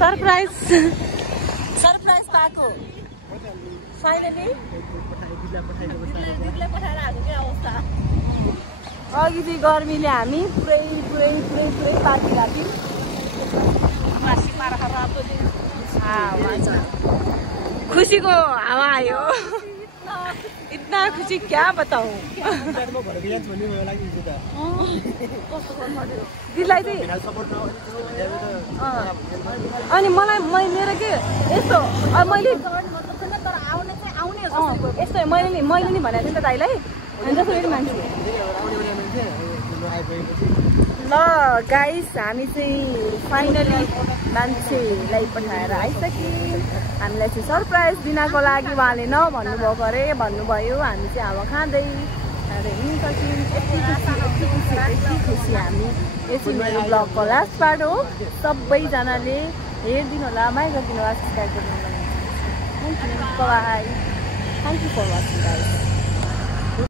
surprise पाएको finally अघि चाहिँ गर्मीले हामी पुरै पार्टी राख्यौँ खुशी को हावा आयो इतना खुशी क्या बताऊं दिदीलाई चाहिँ अनि मलाई मेरो के यस्तो मैले यस्तो मैले नि भनेको थिएँ नि त दाइलाई अनि जसरी मान्छे ल गाइस हामी चाहिँ फाइनली मान्छेलाई पठाएर आइसक्यौँ हामीलाई चाहिँ सरप्राइज दिनको लागि उहाँले नभन्नुभएको अरे भन्नुभयो हामी चाहिँ हावा खाँदै हिँडिसक्यौँ यति खुसी हामी यो चाहिँ मेरो ब्लगको लास्ट पार्ट हो सबैजनाले हेरिदिनु होला माया गरिदिनु होला सब्सक्राइब गरिदिनु होला thank you for watching guys